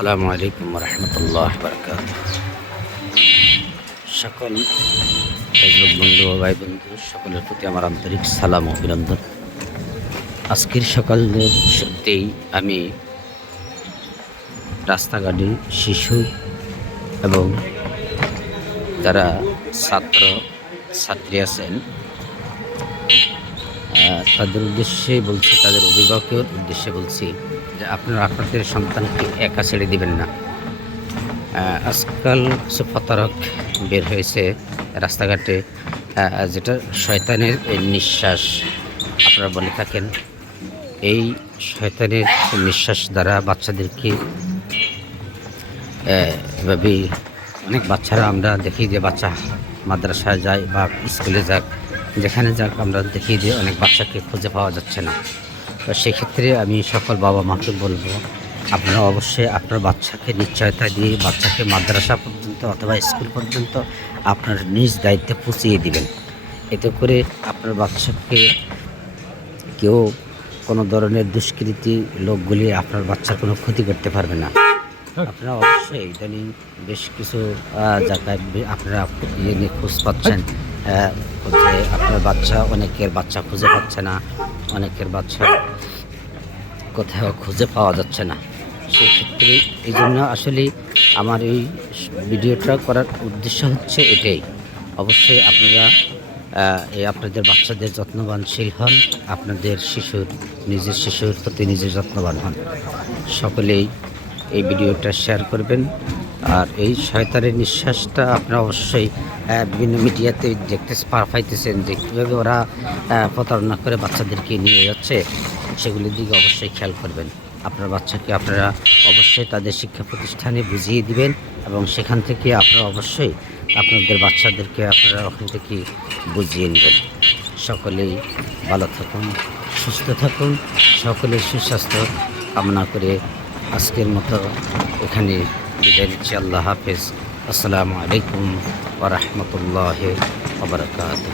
আসসালামু আলাইকুম রহমতুল্লাহ বরকাত। সকল ফেসবুক বন্ধু ও ভাই বন্ধু সকলের প্রতি আমার আন্তরিক সালাম ও অভিনন্দন। আজকের সকালের শুরুতেই আমি রাস্তাঘাটে শিশু এবং যারা ছাত্র ছাত্রী আছেন তাদের উদ্দেশ্যে বলছি, তাদের অভিভাবকের উদ্দেশ্যে বলছি যে আপনারা আপনাদের সন্তানকে একা ছেড়ে দিবেন না। আজকাল কিছু প্রতারক বের হয়েছে রাস্তাঘাটে, যেটা শয়তানের নিঃশ্বাস আপনারা বলে থাকেন। এই শয়তানের নিঃশ্বাস দ্বারা বাচ্চাদেরকে এভাবে অনেক বাচ্চারা আমরা দেখি যে বাচ্চা মাদ্রাসায় যায় বা স্কুলে যাক, যেখানে যাক আমরা দেখি যে অনেক বাচ্চাকে খুঁজে পাওয়া যাচ্ছে না। তো সেক্ষেত্রে আমি সকল বাবা মাকে বলবো, আপনারা অবশ্যই আপনার বাচ্চাকে নিশ্চয়তা দিয়ে বাচ্চাকে মাদ্রাসা পর্যন্ত অথবা স্কুল পর্যন্ত আপনার নিজ দায়িত্বে পৌঁছিয়ে দিবেন। এতে করে আপনার বাচ্চাকে কেউ কোনো ধরনের দুষ্কৃতী লোকগুলি আপনার বাচ্চার কোনো ক্ষতি করতে পারবে না। আপনারা অবশ্যই ইদানিং বেশ কিছু জায়গায় আপনারা ইয়ে নিয়ে খোঁজ পাচ্ছেন যে আপনার বাচ্চা, অনেকের বাচ্চা খুঁজে পাচ্ছে না, অনেকের বাচ্চা কোথাও খুঁজে পাওয়া যাচ্ছে না। সেক্ষেত্রে এই জন্য আসলে আমার এই ভিডিওটা করার উদ্দেশ্য হচ্ছে এটাই। অবশ্যই আপনারা আপনাদের বাচ্চাদের যত্নবানশীল হন, আপনাদের নিজের শিশুর প্রতি নিজে যত্নবান হন। সকলেই এই ভিডিওটা শেয়ার করবেন। আর এই শয়তানের নিঃশ্বাসটা আপনারা অবশ্যই বিভিন্ন মিডিয়াতে দেখতে পাইতেছেন যে কীভাবে ওরা প্রতারণা করে বাচ্চাদেরকে নিয়ে যাচ্ছে, সেগুলির দিকে অবশ্যই খেয়াল করবেন। আপনার বাচ্চাকে আপনারা অবশ্যই তাদের শিক্ষা প্রতিষ্ঠানে বুঝিয়ে দিবেন এবং সেখান থেকে আপনারা অবশ্যই আপনাদের বাচ্চাদেরকে আপনারা ওখান থেকে বুঝিয়ে নেবেন। সকলেই ভালো থাকুন, সুস্থ থাকুন, সকলের সুস্বাস্থ্য কামনা করে আজকের মতো এখানে বিদায় নিচ্ছি। আল্লাহ হাফেজ। আসসালামু আলাইকুম ওয়া রাহমাতুল্লাহি ওয়া বারাকাতুহু।